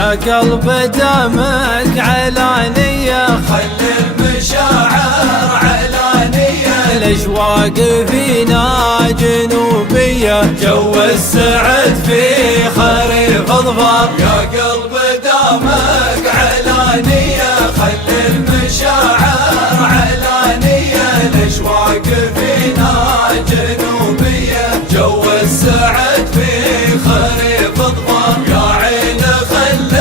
يا قلب دامك علانية، خلي المشاعر علانية، الأشواق فينا جنوبية، جو السعد في خريف اظفار. يا قلب دامك علانية، خلي المشاعر علانية، الأشواق فينا جنوبية، جو السعد في خريف اظفار. يا عين خلك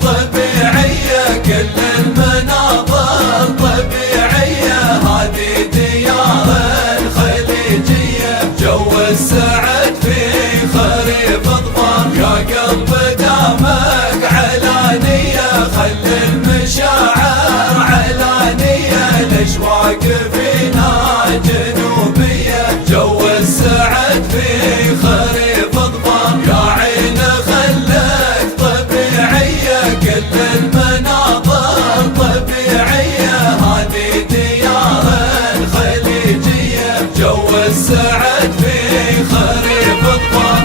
طبيعية، كل المناظر طبيعية، هذه ديار الخليجية، جو السعد في خريف اظفار. يا قلب دامك علانية، خلي المشاعر علانية، الأشواق فينا جنوبية، جو السعد في خريف اظفار. يا عين خلك طبيعية، كل المناظر طبيعية، هذه ديار الخليجية، جو السعد في خريف اظفار.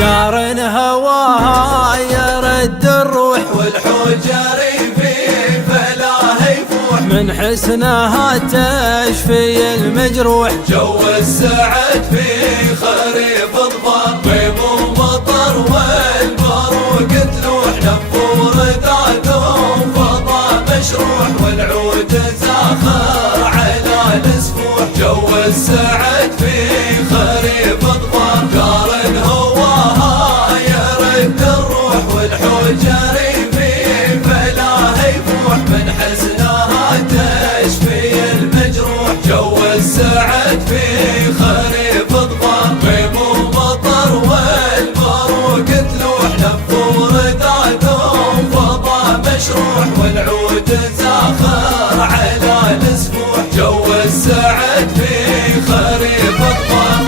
قارن هواها يرد الروح، والحجري في فلاه يفوح، من حسنها تشفي المجروح، جو السعد في خريف اظفار. غيب ومطر والبروق تلوح، نفور ذاته فضاء مشروح، والعود زاخر على السفوح، جو السعد في خريف اظفار. قارن هواها يرد الروح، والحجري في فلاه يفوح، من حسنها تشفي المجروح، جو السعد في خريف اظفار. غيب ومطر والبروق تلوح، نفور ذاته فضاء مشروح، والعود زاخر على السفوح، جو السعد في خريف اظفار.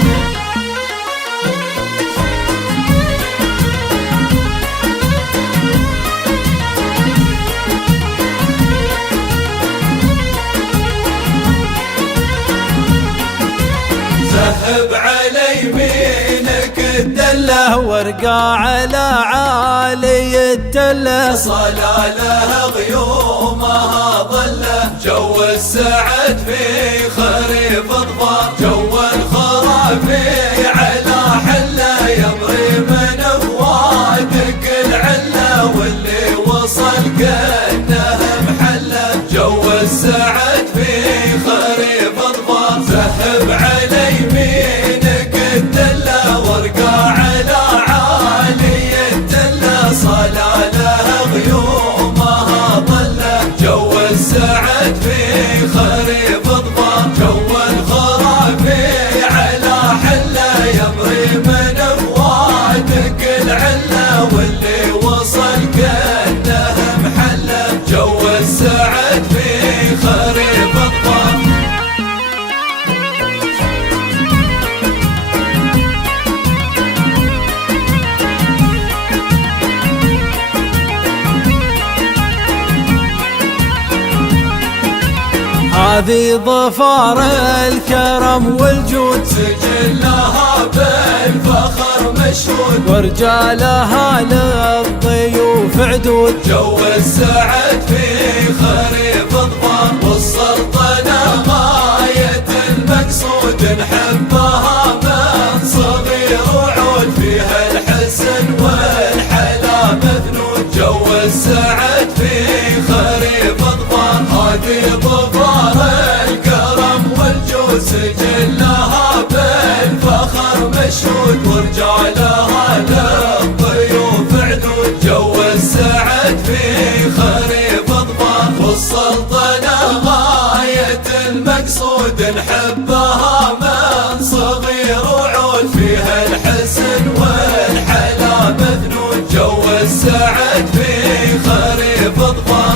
ذهب على يمينك الدلة، ورقة على عالي التلة، صلالها غيومها ظلة، جو السعد في خريف اظفار. جو الخرافي على حلة، يبري من فوادك العلة، واللي وصل كأنه محلة، جو السعد في خريف اظفار. ذهب على يمينك الدلة، ورقة على عالي التلة، صلالها غيومها ظلة، جو السعد في خريف اظفار. جو الخرافي على حلة، يبري من فوادك العلة، واللي وصل كأنه محلة، جو السعد في خريف اظفار. هذه ظفار الكرم والجود، سجلها بالفخر مشهود، ورجالها للضيوف عدود، جو السعد في خريف اظفار. والسلطنة غاية المقصود، نحبها من صغير وعود، فيها الحسن والحلا مفنود، جو السعد في خريف اظفار. هذه ظفار الكرم والجود، سجلها بالفخر مشهود، ورجالها للضيوف عدود، جو السعد في خريف اظفار. والسلطنة غاية المقصود، نحبها من صغير وعود، فيها الحسن والحلا مفنود، جو السعد في خريف اظفار.